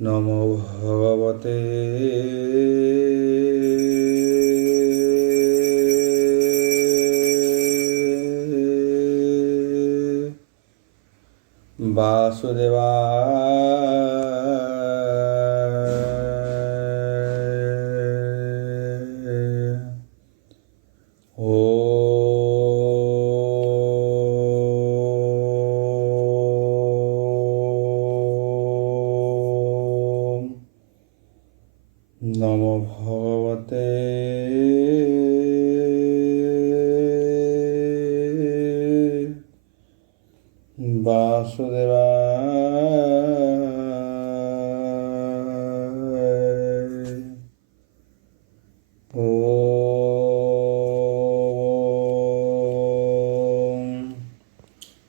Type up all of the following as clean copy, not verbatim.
নমো ভগবতে বাসুদেবায়। নমো ভগবতে বাসুদেবায়।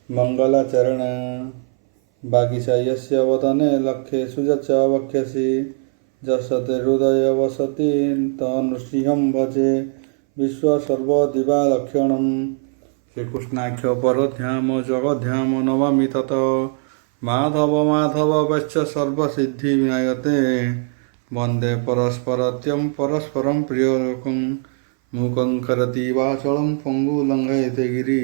মঙ্গলাচরণ বাগীশায়স্য বদনে লক্ষ্যেষু যচ্চ বক্ষ্যসি যশতে হৃদয় বসতি তনুষ্ঠিহম ভজে বিশ্ব সর্বদিবা লক্ষণম। শ্রীকৃষ্ণাখ্য পরধ্যাম জগধ্যাম নমামি তত মাধব মাধব বৈশ্চ সর্বসিদ্ধি বিনায়তে বন্দে পরস্পরত্যম পরস্পরম প্রিয়লোকং মুকং করতি বাচলং পঙ্গু লঙ্ঘয়তে গিরি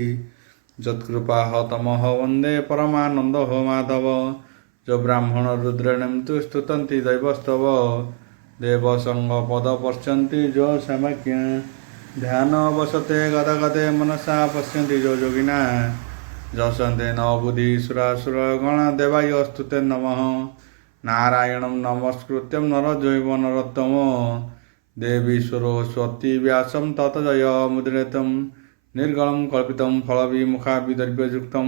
যৎকৃপাহ তমহ বন্দে পরমানন্দ মাধব। जो ब्राह्मण रुद्रणं तु स्तुतन्ति दैवस्तव देवसंग पद पश्यन्ति जो समज्ञ ध्यान वसते गदगदे मनसा पश्यन्ति जो योगिना जसन्ते न बुद्धिसुरासुर गण देवाय स्तुते नमः। नारायणं नमस्कृत्यं नरजैव नरोत्तम देवी सरस्वती व्यासं तत जयमुदीरयेत् निर्गलं कल्पितं फलविमुखाविदर्भयुक्तं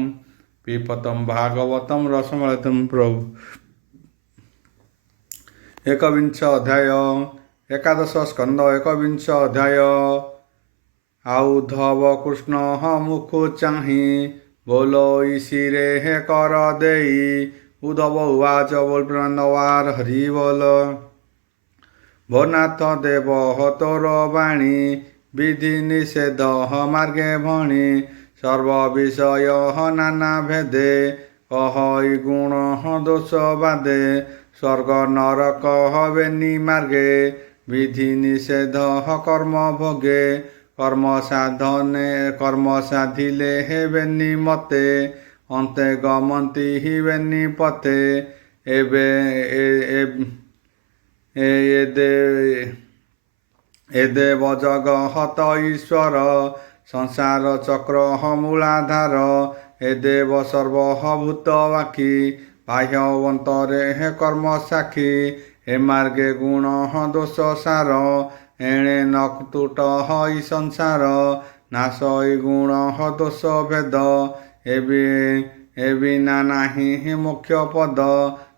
पिपतं भागवतं रसमलितं प्रभु। एकविंश अध्याय एकादश स्कंद एकविंश अध्याय आउधव कृष्ण मुखु चाहि बोलो ईशिरे हे कर देई उद्धव उवाच बोलवार हरि बोल भोनाथ देव तोर वाणी विधि निषेध मार्गे भणी सर्व विषय नाना भेदे कहि गुण दोष बादे स्वर्ग नरक हवेनी मार्गे विधि निषेध कर्म भोगे कर्म साधने कर्म साधिले हेवेनी मते अन्ते गमन्ति हिवेनी पते एबे देव जगत ईश्वर संसार चक्र मूलाधार हे देव सर्वभूत वाकी बाह्यवंतरे हे कर्म साक्षी हे मार्गे गुण दोष सार एणे नक्तुट हई संसार नाश गुण दोष भेद हे बिना नाही हे मुख्य पद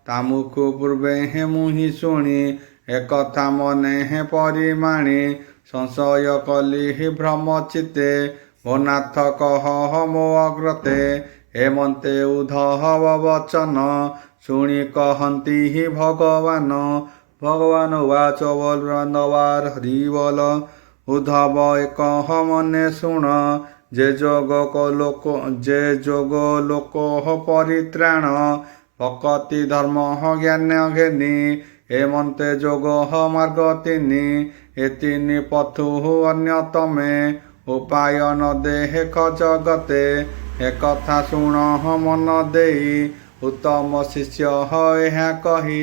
तामुखु पूर्वे हे मुहि शुणी एक कथा मने हे परिमाणी संशय कली हि भ्रम चित्ते भोनाथ कह मो अग्रते हेमंते उद्धव वचन शुणी कहन्ति हि भगवान। भगवान उवाच बोलवार हरि बोल उद्धव एक मने शुण जे जोग लोक परित्राण भक्ति धर्म ज्ञान घेनी हेमंते जोग मार्ग तिनि ए तिनि पथु अन्यतमे उपाय न देख जगते ए कथा शुण मन देई उत्तम शिष्य ଏହା कही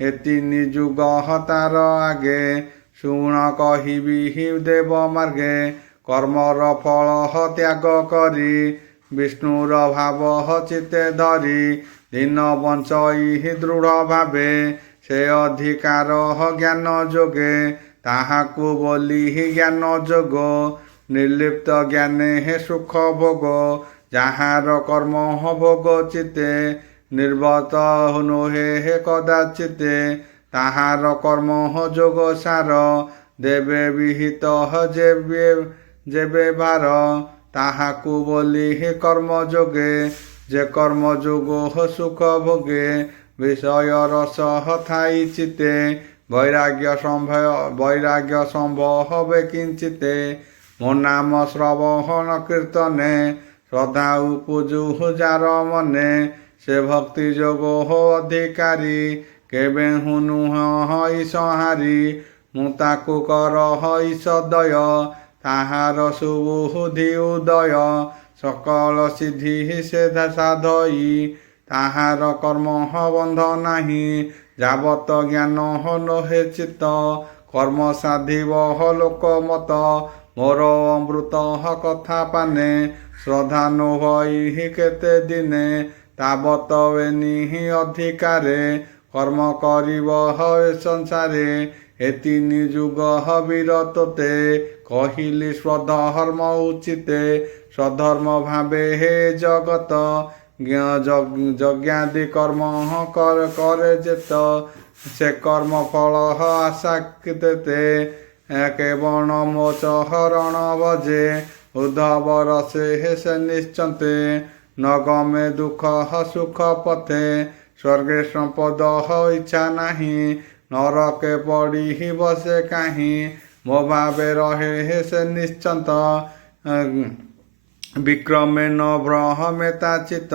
ए तिनि जुग तार आगे शुण कहिबि देव मार्गे कर्मर फल त्याग करी विष्णुर भाव चित्ते धरी दिन बंचई दृढ़ भावे से अधिकार ज्ञान जोगे ताहाकु बोली ज्ञान जोग निर्लिप्त ज्ञाने हे सुख भोग ଯାହାର କର୍ମ ଭୋଗ ଚିତେ ନିର୍ବତ ନୁହେ ହେ କଦାଚିତେ ତାହାର କର୍ମ ଯୋଗ ସାର ଦେବେ ବିହିତ ଯେବେ ଭାର ତାହାକୁ ବୋଲି হে কর্ম যোগে যে কর্ম যোগ সুখ ভোগে ବିଷୟ ରସ ଥାଇ ଚିତେ ବୈରାଗ୍ୟ ସମ୍ଭବେ କିଞ୍ଚିତେ ମୋ ନାମ ଶ୍ରବଣ କୀର୍ତ୍ତନେ ଶ୍ରଦ୍ଧା ଉପୁଜୁ ଯାର ମନେ ସେ ଭକ୍ତି ଯୋଗ ଅଧିକାରୀ କେବେ ନୁହଁ ଈଶହାରି ମୁଁ ତାକୁ କର ଈଶଦୟ ତାହାର ସୁବୁଦ୍ଧି ଉଦୟ ସକଳ ସିଦ୍ଧି ସେ ସାଧଇ ତାହାର କର୍ମ ବନ୍ଧ ନାହିଁ ଯାବତ ଜ୍ଞାନ ନୋହେ ଚିତ୍ତ କର୍ମ ସାଧିବ ଲୋକମତ ମୋର ଅମୃତ କଥା ପାନେ ଶ୍ରଦ୍ଧା ନୋହଇ କେତେ ଦିନେ ତାବତ ବେନି ଅଧିକାରେ କର୍ମ କରିବ ସଂସାରେ ଏ ତିନି ଯୁଗ ବିରତତେ କହିଲି ସ୍ୱଧର୍ମ ଉଚିତେ ସ୍ୱଧର୍ମ ଭାବେ ହେ ଜଗତ ଯଜ୍ଞାଦି କର୍ମ করে যেত ସେ କର୍ମ ଫଳ ଆଶା କେତେ କେବଳ ମୋ ଚରଣ ଭଜେ ଉଦ୍ଧବ ରସେ ସେ ନିଶ୍ଚନ୍ତେ ନ ଗମେ ଦୁଃଖ ସୁଖ ପଥେ ସ୍ୱର୍ଗେ ସମ୍ପଦ ଇଚ୍ଛା ନାହିଁ ନରକେ ପଡ଼ି ବସେ କାହିଁ ମୋ ଭାବେ ରହେ ସେ ନିଶ୍ଚନ୍ତ ବିକ୍ରମେ ନ ବ୍ରହ୍ମେ ତା ଚିତ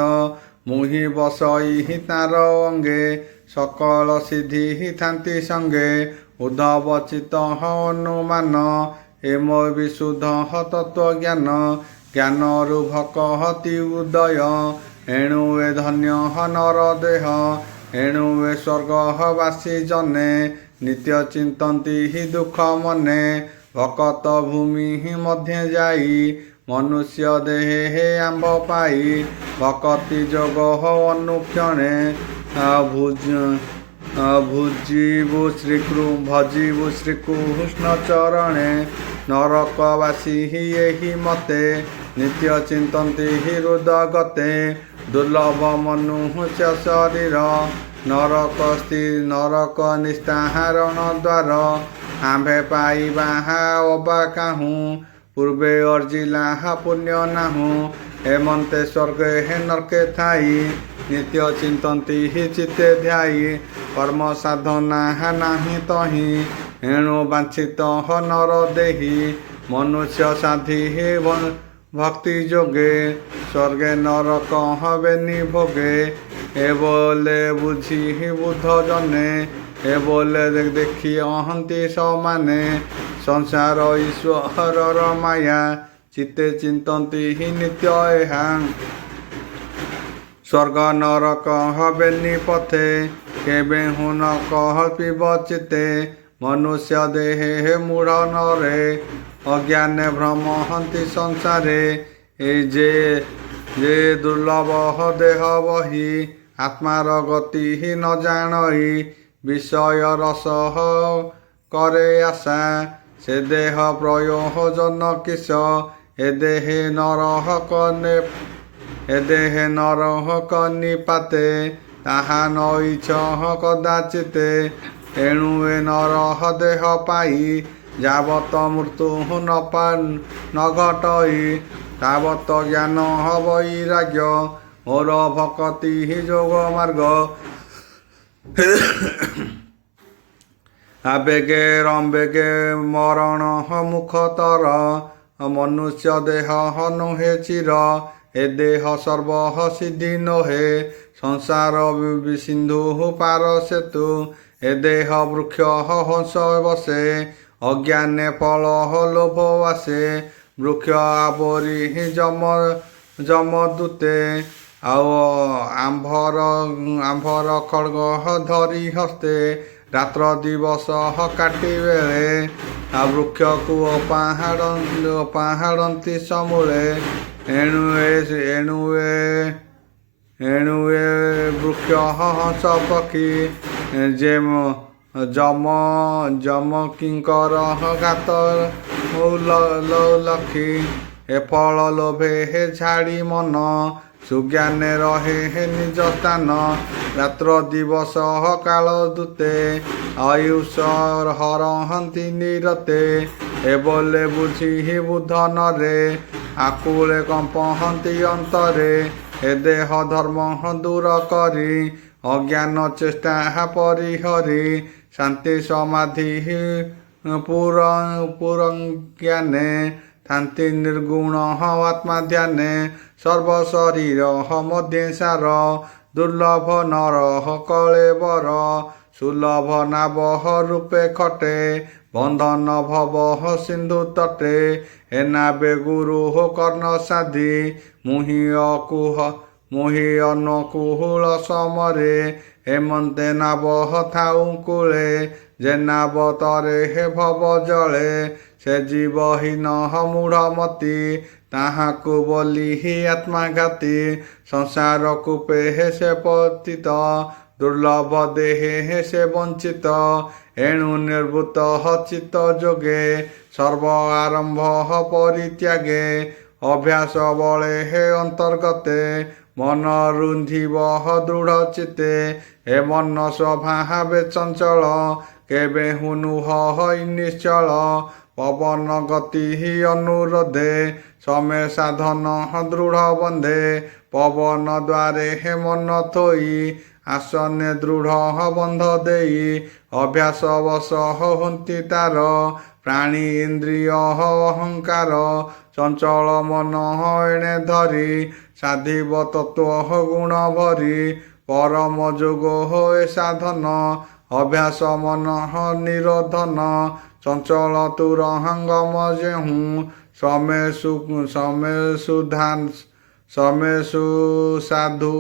ମୁହିଁ ବସଇ ତାର ଅଙ୍ଗେ ସକଳ ସିଦ୍ଧି ଥାନ୍ତି ସଙ୍ଗେ ଉଦ୍ଧବ ଚିତ ଅନୁମାନ ଏ ମୋ ବିଶୁଦ୍ଧ ତତ୍ତ୍ୱ ଜ୍ଞାନରୁ ଭକହତି ଉଦୟ ଏଣୁ ଏ ଧନ୍ୟ ନର ଦେହ ଏଣୁ ଏ ସ୍ୱର୍ଗବାସୀ ଜନେ ନିତ୍ୟ ଚିନ୍ତନ୍ତି ଦୁଃଖ ମନେ ଭକତ ଭୂମି ମଧ୍ୟ ଯାଇ ମନୁଷ୍ୟ ଦେହେ ଆମ୍ଭ ପାଇ ଭକତି ଯୋଗ ଅନୁକ୍ଷଣେ ଭଜିବୁ ଶ୍ରୀକୃଷ୍ଣ ଚରଣେ ନରକବାସୀ ଏହି ମତେ ନିତ୍ୟ ଚିନ୍ତନ୍ତି ହୃଦଗତେ ଦୁର୍ଲଭ ମନୁଷ୍ୟ ଶରୀର ନରକ ନିସ୍ତାରଣ ଦ୍ୱାର ଆମ୍ଭେ ପାଇବା ଅବା କାହୁଁ ପୂର୍ବେ ଅର୍ଜିଲା ପୁଣ୍ୟ ନାହୁଁ ହେମନ୍ତେ ସ୍ୱର୍ଗେ ହେ ନର୍କେ ଥାଇ ନିତ୍ୟ ଚିନ୍ତନ୍ତି ଚିତ୍ତେ ଧ୍ୟାଇ କର୍ମ ସାଧନା ନାହିଁ ତହିଁ ଏଣୁ ବାଞ୍ଛିତ ନର ଦେହି ମନୁଷ୍ୟ ସାଧି ଭକ୍ତି ଯୋଗେ ସ୍ୱର୍ଗେ ନରକ ହବେନି ଭୋଗେ ଏ ବୋଲେ ବୁଝି ବୁଦ୍ଧ ଜନେ ଏ ବୋଲେ ଦେଖି ଅହନ୍ତି ସମାନେ ସଂସାର ଈଶ୍ୱରର ମାୟା ଚିତ୍ତେ ଚିନ୍ତନ୍ତି ନିତ୍ୟ ଏହା ସ୍ୱର୍ଗ ନରକ ହବେନି ପଥେ କେବେ ହୁନ କଳ୍ପିବ ଚିତେ ମନୁଷ୍ୟ ଦେହେ ମୂଢ଼ ନରେ ଅଜ୍ଞାନେ ଭ୍ରମହନ୍ତି ସଂସାରେ ଏ ଯେ ଦୁର୍ଲଭ ଦେହ ବହି ଆତ୍ମାର ଗତି ନ ଜାଣଇ ବିଷୟ ରସ করে আশা সে দেহ প্রয়োজন কিস এ দেহে নরহক নিপাতে তাহা নইছ কদাচিতে এণু এ নরহ দেহ পাই যাবত মৃত্যু ন ঘটই তাবত জ্ঞান বৈরাগ্য মোর ভকতি যোগ মার্গ আবেগে রম্বেগে মরণ মুখতর মনুষ্য দেহ নহে চির এ দেহ সর্ব সিদ্ধি নহে সংসার সিন্ধু পার সেতু এ দেহ বৃক্ষ হংস বসে অজ্ঞানে ফল লোভ আসে বৃক্ষ আবরি যমদূতে ଆଉ ଆମ୍ଭର ଖଡ଼ଗ ଧରି ହସ୍ତେ ରାତ୍ର ଦିବସ କାଟି ବେଳେ ଆଉ ବୃକ୍ଷକୁ ଅପାହାଡ଼ନ୍ତି ସମୂଳେ ଏଣୁ ଏ ବୃକ୍ଷ ହଂସ ପକ୍ଷୀ ଯମ କିଙ୍କର ଗାତ ଲକ୍ଷୀ ଏ ଫଳ ଲୋଭେ ହେ ଝାଡ଼ି ମନ ସୁଜ୍ଞାନେ ରହେ ନିଜ ସ୍ଥାନ ରାତ୍ର ଦିବସ କାଳ ଦୂତେ ଆୟୁଷ ହରହନ୍ତି ନିରତେ ଏ ବୋଲେ ବୁଝି ବୁଦ୍ଧ ନରେ ଆକୁଳେ କମ୍ପହନ୍ତି ଅନ୍ତରେ ଏ ଦେହ ଧର୍ମ ଦୂର କରି ଅଜ୍ଞାନ ଚେଷ୍ଟା ପରିହରି ଶାନ୍ତି ସମାଧି ପୁରଜ୍ଞାନେ ଶାନ୍ତି ନିର୍ଗୁଣ ଆତ୍ମା ଧ୍ୟାନେ ସର୍ବ ଶରୀର ମଧ୍ୟେ ସାର ଦୁର୍ଲଭ ନର କଳେବର ସୁଲଭ ନାବ ରୂପେ ଖଟେ ବନ୍ଧନ ଭବ ସିନ୍ଧୁ ତଟେ ଏନାବେ ଗୁରୁ କର୍ଣ୍ଣ ସାଧି ମୁହିଁ ଅନୁକୂଳ ସମରେ ଏମନ୍ତେ ନାବ ଥାଉ କୂଳେ ଯେ ନାବ ତରେ ଭବ ଜଳେ ସେ ଜୀବହୀନ ମୂଢ଼ମତି ତାହାକୁ ବୋଲି ଆତ୍ମାଘାତୀ ସଂସାର କୂପେ ସେ ପତିତ ଦୁର୍ଲଭ ଦେହେ ସେ ବଞ୍ଚିତ ଏଣୁ ନିର୍ଭୂତ ଚିତ୍ତ ଯୋଗେ ସର୍ବ ଆରମ୍ଭ ପରିତ୍ୟାଗେ ଅଭ୍ୟାସ ବଳେ ଅନ୍ତର୍ଗତେ ମନ ରୁନ୍ଧିବ ଦୃଢ଼ ଚିତ୍ତେ ଏ ମନ ସ୍ୱଭାବେ ଚଞ୍ଚଳ କେବେ ନୁହ ନିଶ୍ଚଳ ପବନ ଗତି ଅନୁରୋଧେ ସମେ ସାଧନ ଦୃଢ଼ ବନ୍ଧେ ପବନ ଦ୍ୱାରେ ମନ ଥୋଇ ଆସନେ ଦୃଢ଼ ବନ୍ଧ ଦେଇ ଅଭ୍ୟାସ ବଶ ହୁନ୍ତି ତାର ପ୍ରାଣୀ ଇନ୍ଦ୍ରିୟ ଅହଙ୍କାର ଚଞ୍ଚଳ ମନ ଏଣେ ଧରି ସାଧିବ ତତ୍ତ୍ୱ ଗୁଣ ଭରି ପରମ ଯୋଗ ଏ ସାଧନ ଅଭ୍ୟାସ ମନ ନିରୋଧନ ଚଞ୍ଚଳ ତୁରହଙ୍ଗମ ଯେହୁ ସମେଷୁ ସାଧୁ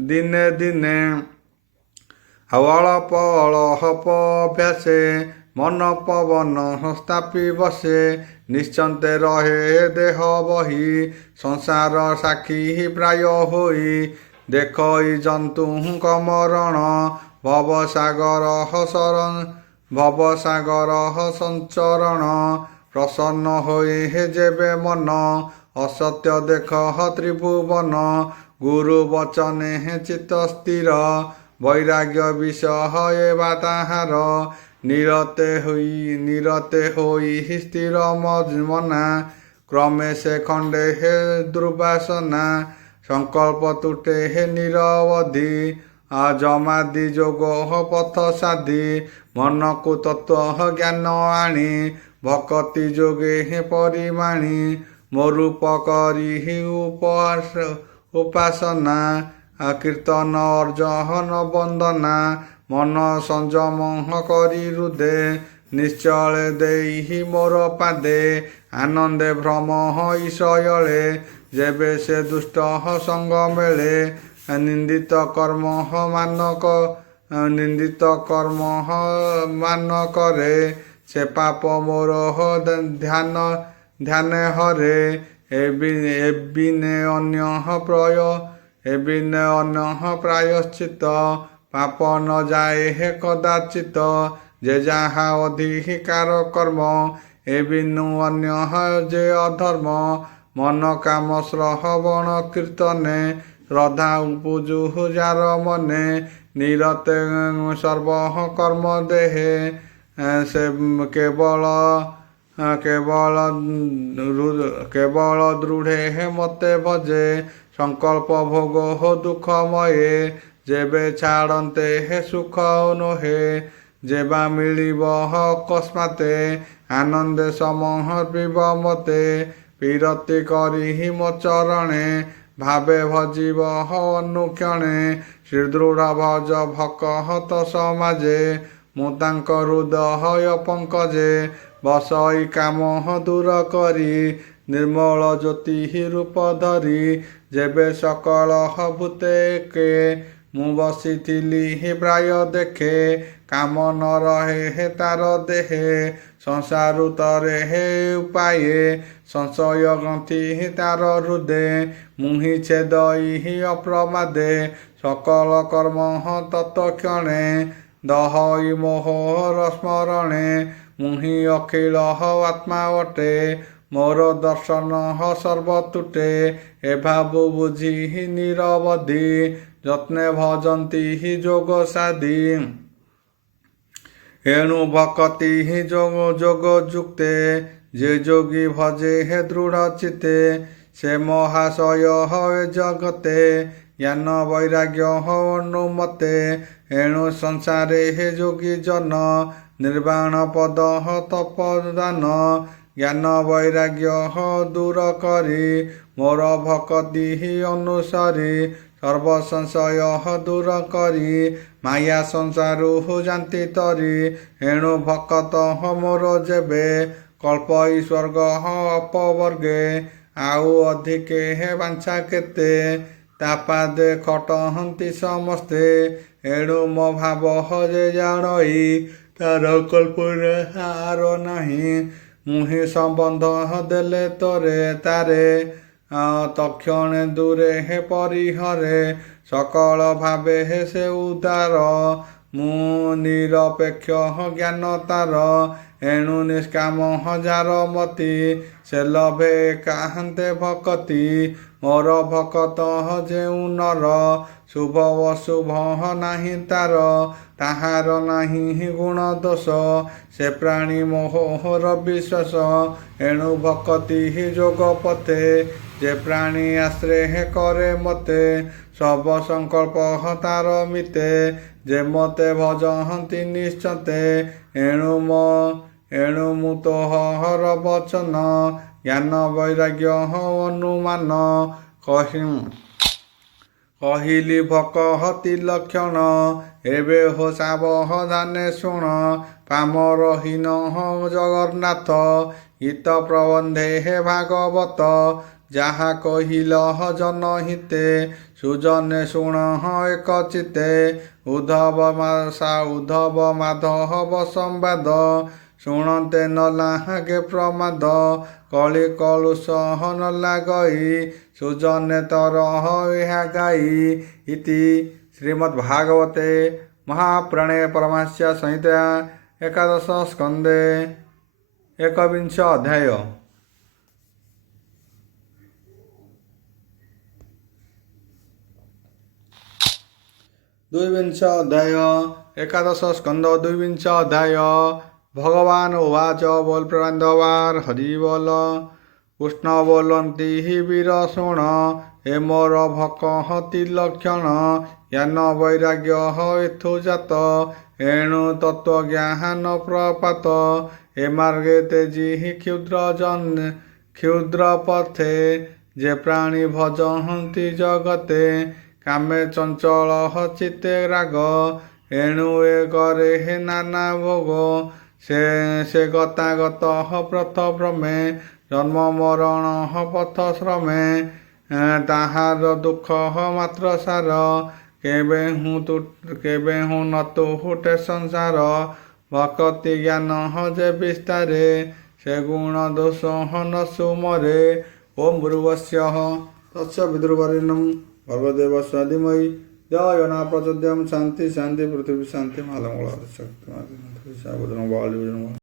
ଦିନେ ଦିନେ ଅଳପ ଅଳପ ଅଭ୍ୟାସେ ମନ ପବନ ସ୍ଥାପି ବସେ ନିଶ୍ଚନ୍ତେ ରହେ ଦେହ ବହି ସଂସାର ସାକ୍ଷୀ ପ୍ରାୟ ହୋଇ ଦେଖଇ ଜନ୍ତୁଙ୍କ ମରଣ ଭବସାଗର ସଞ୍ଚରଣ ପ୍ରସନ୍ନ ହୋଇ ଯେବେ ମନ ଅସତ୍ୟ ଦେଖ ତ୍ରିଭୁବନ ଗୁରୁ ବଚନେ ଚିତ୍ତ ସ୍ଥିର ବୈରାଗ୍ୟ ବିଷୟ ଏବା ତାହାର ନିରତେ ହୋଇ ସ୍ଥିର ମନା କ୍ରମେ ସେ ଖଣ୍ଡେ ଦୁର୍ବାସନା ସଂକଳ୍ପ ତୁଟେ ନିରବଧି ଜମାଦି ଯୋଗ ପଥ ସାଧି ମନକୁ ତତ୍ତ୍ୱ ଜ୍ଞାନ ଆଣି ଭକତି ଯୋଗେ ପରିମାଣି ମୋରୂପ କରି ଉପାସନା କୀର୍ତ୍ତନ ଅର୍ଜନ ବନ୍ଦନା ମନ ସଂଯମ କରି ହୃଦେ ନିଶ୍ଚଳେ ଦେଇ ମୋର ପାଦେ ଆନନ୍ଦେ ଭ୍ରମ ଈଶୟଳେ ଯେବେ ସେ ଦୁଷ୍ଟ ସଙ୍ଗ ମେଳେ ନିନ୍ଦିତ କର୍ମ ମାନ କରେ ସେ ପାପ ମୋର ଧ୍ୟାନେ ହରେ ଏବିନେ ଅନ୍ୟ ପ୍ରାୟଶ୍ଚିତ ପାପ ନ ଯାଏ କଦାଚିତ ଯେ ଯାହା ଅଧିକାର କର୍ମ ଏବିନୁ ଅନ୍ୟ ଯେ ଅଧର୍ମ ମନ କାମ ଶ୍ରବଣ କୀର୍ତ୍ତନେ ଶ୍ରଦ୍ଧା ଉପଜୁ ଯାର ମନେ ନିରତେ ସର୍ବ କର୍ମ ଦେହେ ସେ କେବଳ ଦୃଢ଼େ ମତେ ଭଜେ ସଂକଳ୍ପ ଭୋଗ ଦୁଃଖମୟେ ଯେବେ ଛାଡ଼ନ୍ତେ ସୁଖ ନୋହେ ଯେବା ମିଳିବ ଅକସ୍ମାତେ ଆନନ୍ଦେ ସମର୍ପିବ ମତେ ବିରତି କରି ମୋ ଚରଣେ ଭାବେ ଭଜିବ ଅନୁକ୍ଷଣେ ଶ୍ରୀଦୃଢ଼ ଭଜ ଭକତ ସମାଜେ ମୁଁ ତାଙ୍କ ହୃଦୟ ପଙ୍କଜେ ବସଇ କାମ ଦୂର କରି ନିର୍ମଳ ଜ୍ୟୋତି ରୂପ ଧରି ଯେବେ ସକଳ ଭୂତେ କେ ମୁଁ ବସିଥିଲି ପ୍ରାୟ ଦେଖେ କାମ ନ ରହେ ତାର ଦେହେ ସଂସାରୁ ତରେ ଉପାଏ ସଂଶୟ ଗ୍ରନ୍ଥି ତାର ହୃଦେ ମୁହିଁ ଛେଦଇ ଅପ୍ରମାଦେ ସକଳ କର୍ମ ତତ୍କ୍ଷଣେ ଦହଇ ମୋହର ସ୍ମରଣେ ମୁହିଁ ଅଖିଳ ଆତ୍ମା ଅଟେ ମୋର ଦର୍ଶନ ସର୍ବତୁଟେ ଏଭାବୁ ବୁଝି ନିରବଧି ଯତ୍ନେ ଭଜନ୍ତି ଯୋଗ ସାଧି ଏଣୁ ଭକତି ଯୋଗ ଯୁକ୍ତେ ଯେ ଯୋଗୀ ଭଜେ ଦୃଢ଼ ଚିତେ ସେ ମହାଶୟ ଏ ଜଗତେ ଜ୍ଞାନ ବୈରାଗ୍ୟ ଅନୁମତେ ଏଣୁ ସଂସାରେ ହେ ଯୋଗୀ ଜନ ନିର୍ବାଣ ପଦ ତପଦାନ ଜ୍ଞାନ ବୈରାଗ୍ୟ ଦୂର କରି ମୋର ଭକତି ଅନୁସରି ସର୍ବ ସଂଶୟ ଦୂର କରି ମାୟା ସଂସାରୁ ଯାନ୍ତି ତରି ଏଣୁ ଭକତ ମୋର ଯେବେ କଳ୍ପ ସ୍ୱର୍ଗ ଅପବର୍ଗେ ଆଉ ଅଧିକେ ବାଞ୍ଛା କେତେ ତାପାଦେ ଖଟହନ୍ତି ସମସ୍ତେ ଏଣୁ ମୋ ଭାବ ଯେ ଜାଣଇ ତାର କଳ୍ପନା ହାର ନାହିଁ ମୁହିଁ ସମ୍ବନ୍ଧ ଦେଲେ ତୋରେ ତାରେ ତକ୍ଷଣେ ଦୂରେ ପରିହରେ ସକଳ ଭାବେ ସେ ଉଦାର ମୁଁ ନିରପେକ୍ଷ ଜ୍ଞାନ ତାର ଏଣୁ ନିଷ୍କାମ ଯାର ମତି ସେ ଲଭେ କାହାନ୍ତେ ଭକତି ମୋର ଭକତ ଯେଉଁ ନର ଶୁଭ ଅଶୁଭ ନାହିଁ ତାର ତାହାର ନାହିଁ ଗୁଣ ଦୋଷ ସେ ପ୍ରାଣୀ ମୋହର ବିଶ୍ୱାସ ଏଣୁ ଭକତି ଯୋଗ ପଥେ ଯେ ପ୍ରାଣୀ ଆଶ୍ରୟ କରେ ମତେ ସବ ସଂକଳ୍ପ ତାର ମିତେ ଯେ ମତେ ଭଜନ୍ତି ନିଶ୍ଚତେ ଏଣୁ ମୁଁ ତୋହର ବଚନ ଜ୍ଞାନ ବୈରାଗ୍ୟ ଅନୁମାନ କହିଲି ଭକତି ଲକ୍ଷଣ ଏବେ ହୋ ସାବଧାନେ ଶୁଣ ପାମରହୀନ ଜଗନ୍ନାଥ ଗୀତ ପ୍ରବନ୍ଧେ ଭାଗବତ ଯାହା କହିଲ ଜନହିତେ ସୁଜନେ ଶୁଣ ଏକ ଚିତେ ଉଦ୍ଧବ ମାଧବ ସମ୍ବାଦ ଶୁଣନ୍ତେ ନ ଲାଗେ ପ୍ରମାଦ କଳି କଳୁଷ ନ ଲାଗଇ ସୁଜନେ ତର ଏହା ଗାଇ ଇତି ଶ୍ରୀମଦ୍ଭାଗବତେ ମହାପୁରାଣେ ପରମହଂସ ସଂହିତା ଏକାଦଶ ସ୍କନ୍ଧେ एकविंश अध्याय द्विविंश अध्याय एकादश स्कंद द्विविंश अध्याय भगवान उवाच बोल प्रबंधवार हरि बोल कृष्ण बोलती हि वीर शुण हे मोर भकति लक्षण ज्ञान वैराग्य एथु जात एणु तत्व ज्ञान प्रपात ए मार्गे तेजी क्षुद्र पथे जे प्राणी भजहंती जगते कामे चंचल चित्ते राग एणु ए करे हे नाना भोग से गतागत प्रथ भ्रमे जन्म मरण पथ श्रमे ताहार दुख मात्र सार केबे हूँ न तुटे संसार भक्ति ज्ञान जे विस्तारे से गुण दोष न सुमरे ओम भूर्भुवस्स्य तस्य विदुर्वरेण्यं भर्गदेवस्य धीमहि धियो न प्रचोदयात् शांति शांति पृथ्वी शांति मालमूल शक्ति